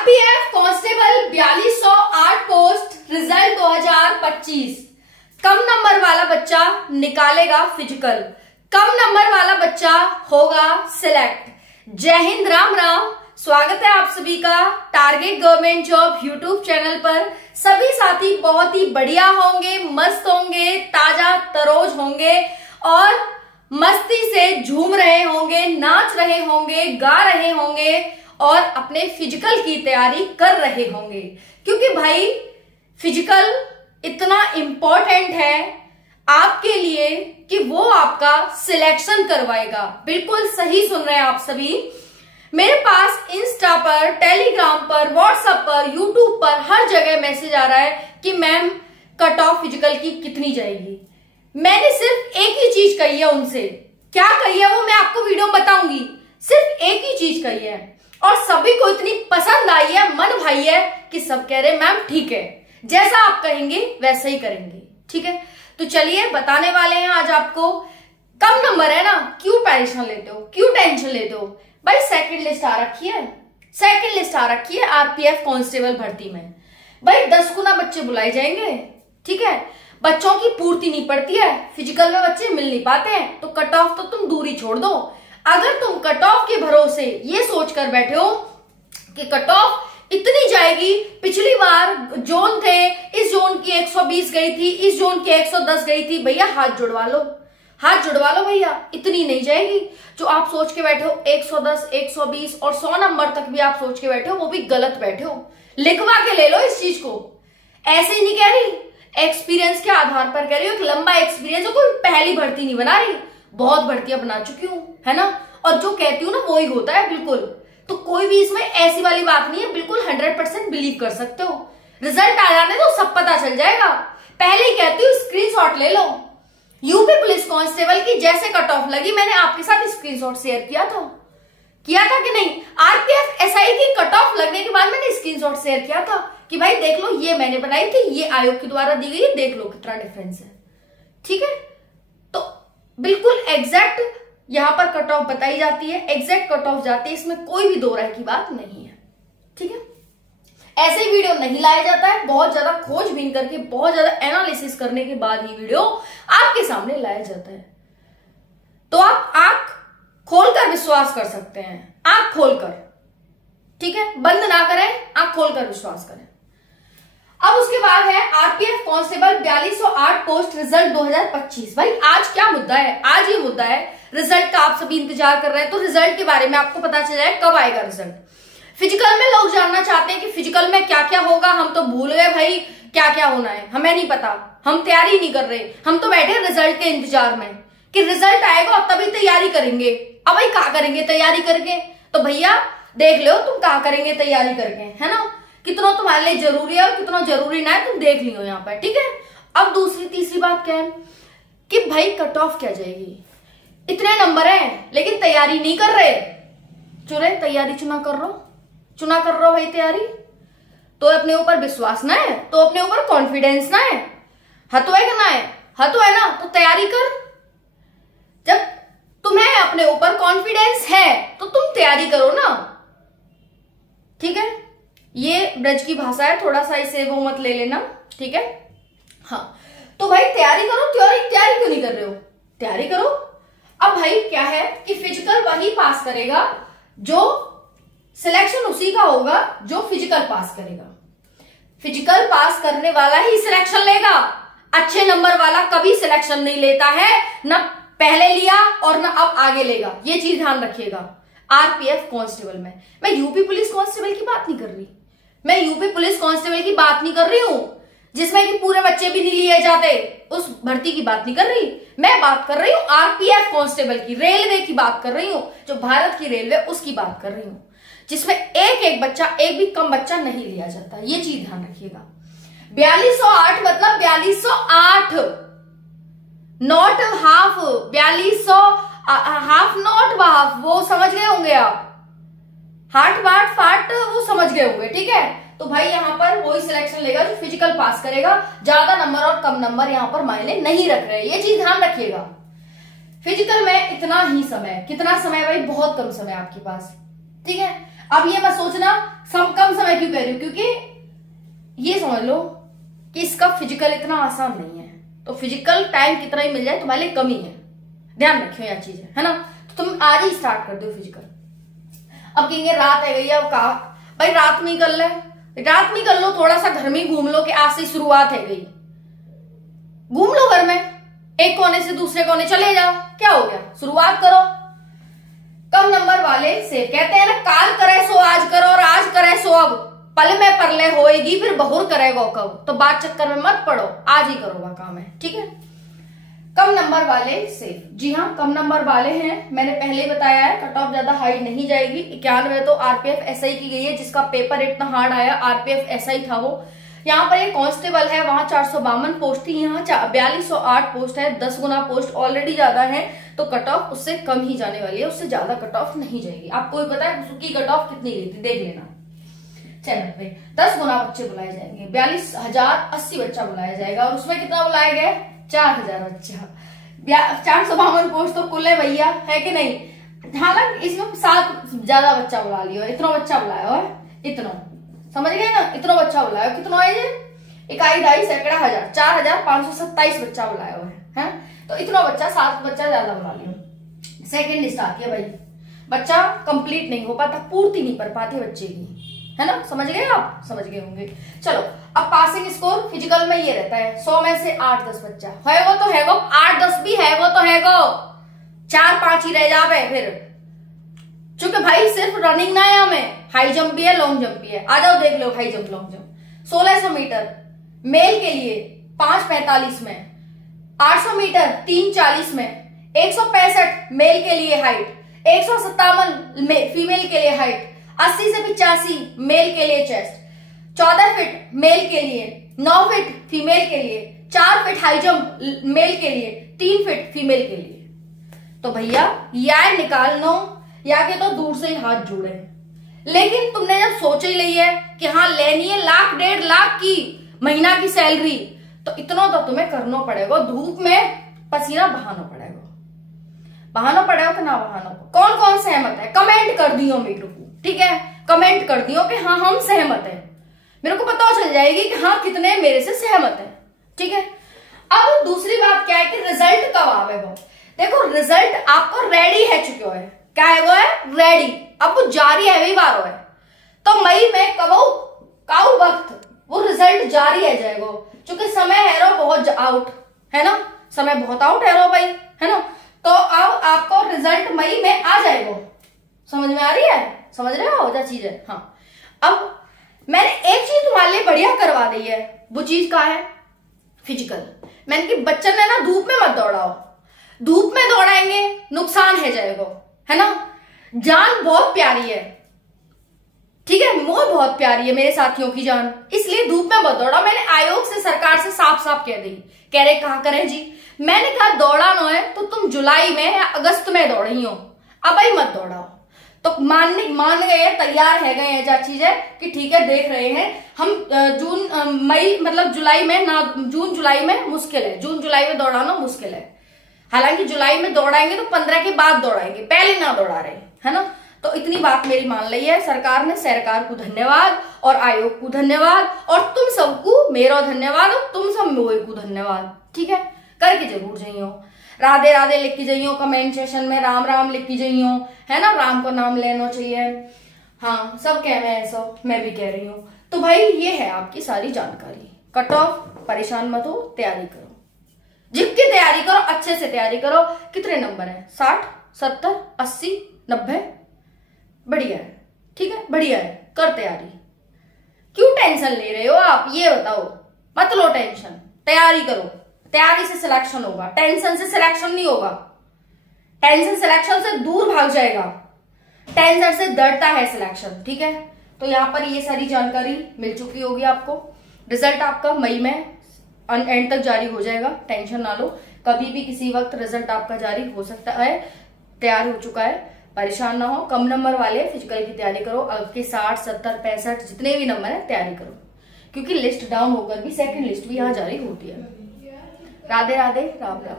RPF constable 4208 post result 2025। कम number वाला बच्चा निकालेगा फिजिकल, कम नंबर वाला बच्चा होगा सिलेक्ट। जय हिंद, राम राम। स्वागत है आप सभी का target government job YouTube channel पर। सभी साथी बहुत ही बढ़िया होंगे, मस्त होंगे, ताजा तरोज होंगे और मस्ती से झूम रहे होंगे, नाच रहे होंगे, गा रहे होंगे और अपने फिजिकल की तैयारी कर रहे होंगे। क्योंकि भाई फिजिकल इतना इंपॉर्टेंट है आपके लिए कि वो आपका सिलेक्शन करवाएगा। बिल्कुल सही सुन रहे हैं आप सभी। मेरे पास इंस्टा पर, टेलीग्राम पर, व्हाट्सएप पर, यूट्यूब पर हर जगह मैसेज आ रहा है कि मैम कट ऑफ फिजिकल की कितनी जाएगी। मैंने सिर्फ एक ही चीज कही है उनसे। क्या कही है वो मैं आपको वीडियो में बताऊंगी। सिर्फ एक ही चीज कही है और सभी को इतनी पसंद आई है, मन भाई है कि सब कह रहे मैम ठीक है, जैसा आप कहेंगे वैसा ही करेंगे। ठीक है, तो चलिए बताने वाले हैं आज आपको। कम नंबर है ना, क्यों टेंशन लेते हो, क्यों टेंशन लेते हो भाई। सेकंड लिस्ट आ रखी है, सेकंड लिस्ट आ रखी है आरपीएफ कांस्टेबल भर्ती में। भाई 10 गुना बच्चे बुलाए जाएंगे। ठीक है, बच्चों की पूर्ति नहीं पड़ती है, फिजिकल में बच्चे मिल नहीं पाते हैं, तो कट ऑफ तो तुम दूरी छोड़ दो। अगर तुम कट ऑफ के भरोसे ये सोचकर बैठे हो कि कट ऑफ इतनी जाएगी, पिछली बार जोन थे, इस जोन की 120 गई थी, इस जोन की 110 गई थी, भैया हाथ जुड़वा लो, हाथ जुड़वा लो भैया, इतनी नहीं जाएगी। जो आप सोच के बैठे हो 110, 120 और 100 नंबर तक भी आप सोच के बैठे हो, वो भी गलत बैठे हो। लिखवा के ले लो इस चीज को। ऐसे ही नहीं कह रही, एक्सपीरियंस के आधार पर कह रही हूँ, एक लंबा एक्सपीरियंस हो, कोई पहली भर्ती नहीं बना रही, बहुत भर्तियां बना चुकी हूं, है ना। और जो कहती हूँ ना वो ही होता है बिल्कुल। तो कोई भी इसमें ऐसी वाली बात नहीं है, बिल्कुल 100% बिलीव कर सकते हो। रिजल्ट आ जाने तो सब पता चल जाएगा। पहले ही कहती हूँ स्क्रीनशॉट ले लो। यूपी पुलिस कांस्टेबल की जैसे कट ऑफ लगी, मैंने आपके साथ स्क्रीनशॉट शेयर किया था कि नहीं। आरपीएफ एसआई की कट ऑफ लगने के बाद मैंने स्क्रीनशॉट शेयर किया था कि भाई देख लो, ये मैंने बनाई थी, ये आयोग के द्वारा दी गई है, देख लो कितना डिफरेंस है। ठीक है, तो बिल्कुल एग्जैक्ट यहां पर कट ऑफ बताई जाती है, एग्जैक्ट कट ऑफ जाती है, इसमें कोई भी दो राय की बात नहीं है। ठीक है, ऐसे ही वीडियो नहीं लाया जाता है, बहुत ज्यादा खोजबीन करके, बहुत ज्यादा एनालिसिस करने के बाद ही वीडियो आपके सामने लाया जाता है। तो आप आंख खोलकर विश्वास कर सकते हैं, आंख खोलकर। ठीक है, बंद ना करें, आंख खोलकर विश्वास करें। अब उसके बाद है आरपीएफ कांस्टेबल 4208 पोस्ट रिजल्ट 2025। भाई आज क्या मुद्दा है, आज ये मुद्दा है रिजल्ट का। आप सभी इंतजार कर रहे हैं, तो रिजल्ट के बारे में आपको पता चल जाए कब आएगा रिजल्ट। फिजिकल में लोग जानना चाहते हैं कि फिजिकल में क्या क्या होगा। हम तो भूल गए भाई क्या क्या होना है, हमें नहीं पता, हम तैयारी नहीं कर रहे, हम तो बैठे रिजल्ट के इंतजार में कि रिजल्ट आएगा और तभी तैयारी करेंगे। अब भाई कहाँ करेंगे तैयारी करके, तो भैया देख लो तुम कहाँ करेंगे तैयारी करके, है ना। कितना तुम्हारे लिए जरूरी है और कितना जरूरी ना है, तुम देख लियो यहाँ पर। ठीक है, अब दूसरी तीसरी बात क्या है कि भाई कट ऑफ क्या जाएगी। इतने नंबर हैं लेकिन तैयारी नहीं कर रहे। चुरे तैयारी चुना कर रहे भाई तैयारी। तो अपने ऊपर विश्वास ना है, तो अपने ऊपर कॉन्फिडेंस ना है, हतो है कि ना है, हतो है ना, तो तैयारी कर। जब तुम्हें अपने ऊपर कॉन्फिडेंस है तो तुम तैयारी करो ना। ठीक है, ये ब्रज की भाषा है, थोड़ा सा इसे वो मत ले लेना। ठीक है, हाँ, तो भाई तैयारी करो। तैयारी क्यों नहीं कर रहे हो, तैयारी करो। अब भाई क्या है कि फिजिकल वही पास करेगा, जो सिलेक्शन उसी का होगा जो फिजिकल पास करेगा। फिजिकल पास करने वाला ही सिलेक्शन लेगा। अच्छे नंबर वाला कभी सिलेक्शन नहीं लेता है, ना पहले लिया और ना अब आगे लेगा। ये चीज ध्यान रखिएगा। आरपीएफ कांस्टेबल में, मैं यूपी पुलिस कांस्टेबल की बात नहीं कर रही, मैं यूपी पुलिस कांस्टेबल की बात नहीं कर रही हूं जिसमें कि पूरे बच्चे भी नहीं लिए जाते, उस भर्ती की बात नहीं कर रही। मैं बात कर रही हूँ आरपीएफ कांस्टेबल की, रेलवे की बात कर रही हूँ, जो भारत की रेलवे उसकी बात कर रही हूँ, जिसमें एक बच्चा, एक भी कम बच्चा नहीं लिया जाता। ये चीज ध्यान रखिएगा। 4208 मतलब 4208, not half. 4200 half not half, वो समझ गए होंगे आप, हाट बाट फाट वो समझ गए होंगे। ठीक है, तो भाई यहाँ पर वही सिलेक्शन लेगा जो फिजिकल पास करेगा। ज्यादा नंबर और कम नंबर यहाँ पर मायने नहीं रख रहे, ये चीज ध्यान रखिएगा। फिजिकल में इतना ही समय, कितना समय भाई, बहुत कम समय आपके पास। ठीक है, अब ये मत सोचना कम समय क्यों कह रही हूं, क्योंकि ये समझ लो कि इसका फिजिकल इतना आसान नहीं है, तो फिजिकल टाइम कितना ही मिल जाए तुम्हारे लिए कमी है, ध्यान रखियो यह चीज है ना। तो तुम आज ही स्टार्ट कर दो फिजिकल। अब कहेंगे रात है गई, अब कहा भाई रात में ही कर ले, रात में कर लो, थोड़ा सा घर में घूम लो कि आज से शुरुआत है गई, घूम लो घर में, एक कोने से दूसरे कोने चले जाओ, क्या हो गया, शुरुआत करो। कम नंबर वाले से कहते हैं ना, काल करे सो आज करो और आज करे सो अब, पल में परले होएगी फिर बहुर करेगा कब, तो बात चक्कर में मत पड़ो, आज ही करो वह काम है, ठीक है। कम नंबर वाले से, जी हाँ कम नंबर वाले हैं, मैंने पहले ही बताया है, कट ऑफ ज्यादा हाई नहीं जाएगी। 91 तो आरपीएफ एसआई की गई है, जिसका पेपर इतना हार्ड आया, आरपीएफ एसआई था वो। यहाँ पर ये कांस्टेबल है, वहां 452 पोस्ट थी, यहाँ 4208 पोस्ट है, 10 गुना पोस्ट ऑलरेडी ज्यादा है, तो कट ऑफ उससे कम ही जाने वाली है, उससे ज्यादा कट ऑफ नहीं जाएगी। आपको भी पता है उसकी कट ऑफ कितनी गई थी, देख लेना चैनल पे। 10 गुना बच्चे बुलाए जाएंगे, 42,080 बच्चा बुलाया जाएगा, और उसमें कितना बुलाया गया, 4000 बच्चा। 452 पोस्ट तो कुल है भैया, है कि नहीं। हालांकि इसमें 7 ज्यादा बच्चा बुला लियो, इतना बच्चा बुलाया हो, इतना समझ गए ना, इतना बच्चा बुलाया, कितना है ये, इकाई ढाई सैकड़ा हजार, 4527 बच्चा बुलाया हुआ है, तो इतना बच्चा 7 बच्चा ज्यादा बुला लियो। सेकेंड लिस्ट आती है भाई, बच्चा कंप्लीट नहीं हो पाता, पूर्ति नहीं कर पाते बच्चे की, है ना, समझ गए आप, समझ गए होंगे। चलो अब पासिंग स्कोर फिजिकल में ये रहता है 100 में से 8-10 बच्चा है, तो है 8-10 भी है, तो है 4-5 ही रह जावे फिर, चूंकि भाई सिर्फ रनिंग ना है, हमें हाई जंप भी है, लॉन्ग जंप भी है। आ जाओ देख लो, high jump long jump 1600 metre male के लिए 5:45 में, 800 मीटर 3:40 में, 165 मेल के लिए हाइट, 157 फीमेल के लिए हाइट, 80 से 85 मेल के लिए चेस्ट, 14 फीट मेल के लिए, 9 फीट फीमेल के लिए, 4 फीट हाई जंप मेल के लिए, 3 फीट फीमेल के लिए। तो भैया या निकालनो या के तो दूर से ही हाथ जोड़े, लेकिन तुमने जब सोच ही ली है कि हाँ लेनी है 1,00,000-1,50,000 की महीना की सैलरी, तो इतना तो तुम्हें करना पड़ेगा, धूप में पसीना बहाना पड़ेगा कि ना बहाना। कौन कौन सहमत है कमेंट कर दियो मेरे को, ठीक है, कमेंट कर दियो कि हाँ हम सहमत है, मेरे को पता चल जाएगी कि हाँ कितने मेरे से सहमत है, ठीक है। अब दूसरी बात क्या है कि रिजल्ट कब आवे, वो देखो रिजल्ट आपको रेडी है चुके है, क्या है वो है रेडी, अब वो जारी है वही बार है, तो मई में काऊ वक्त वो रिजल्ट जारी है जाएगा, क्योंकि समय है रो बहुत आउट है ना, समय बहुत आउट है रो भाई, है ना, तो अब आपको रिजल्ट मई में आ जाएगा, समझ में आ रही है, समझ रहे हो क्या चीज है। हाँ अब मैंने एक चीज तुम्हारे लिए बढ़िया करवा दी है, वो चीज क्या है, फिजिकल। मैंने कि बच्चन ने ना धूप में मत दौड़ाओ, धूप में दौड़ाएंगे नुकसान है जाएगा, है ना, जान बहुत प्यारी है, ठीक है, मोह बहुत प्यारी है मेरे साथियों की जान, इसलिए धूप में मत दौड़ाओ। मैंने आयोग से सरकार से साफ साफ कह दी, कह रहे कहा करें जी, मैंने कहा दौड़ाना है तो तुम जुलाई में या अगस्त में दौड़ी हो, अब ही मत दौड़ाओ। तो मान गए, तैयार है गए हैं जा चीज है कि ठीक है देख रहे हैं हम, मई मतलब जुलाई में ना, जून जुलाई में मुश्किल है, जून जुलाई में दौड़ाना मुश्किल है, हालांकि जुलाई में दौड़ाएंगे तो 15 के बाद दौड़ाएंगे, पहले ना दौड़ा रहे, है ना। तो इतनी बात मेरी मान ली है सरकार ने, सरकार को धन्यवाद और आयोग को धन्यवाद, और तुम सबको मेरा धन्यवाद और तुम सब मोए को धन्यवाद, ठीक है, करके जरूर जाइयो, राधे राधे लिख के जाइयो, कमेंट सेक्शन में राम राम लिख के जाइयो, है ना, राम को नाम लेना चाहिए, हाँ सब कह रहे हैं, सब मैं भी कह रही हूँ। तो भाई ये है आपकी सारी जानकारी, कट ऑफ परेशान मत हो, तैयारी करो, जिसकी तैयारी करो अच्छे से तैयारी करो। कितने नंबर है, 60, 70, 80, 90, बढ़िया है, ठीक है, बढ़िया है, कर तैयारी। क्यों टेंशन ले रहे हो आप, ये बताओ, मत लो टेंशन, तैयारी करो, तैयारी से सिलेक्शन होगा, टेंशन से सिलेक्शन नहीं होगा, टेंशन सिलेक्शन से दूर भाग जाएगा, टेंशन से डरता है सिलेक्शन, ठीक है। तो यहाँ पर ये सारी जानकारी मिल चुकी होगी आपको, रिजल्ट आपका मई में एंड तक जारी हो जाएगा, टेंशन ना लो, कभी भी किसी वक्त रिजल्ट आपका जारी हो सकता है, तैयार हो चुका है, परेशान ना हो। कम नंबर वाले फिजिकल की तैयारी करो, आपके 60, 70, 65 जितने भी नंबर है तैयारी करो, क्योंकि लिस्ट डाउन होकर भी सेकंड लिस्ट भी यहाँ जारी होती है। राधे राधे, राम राम।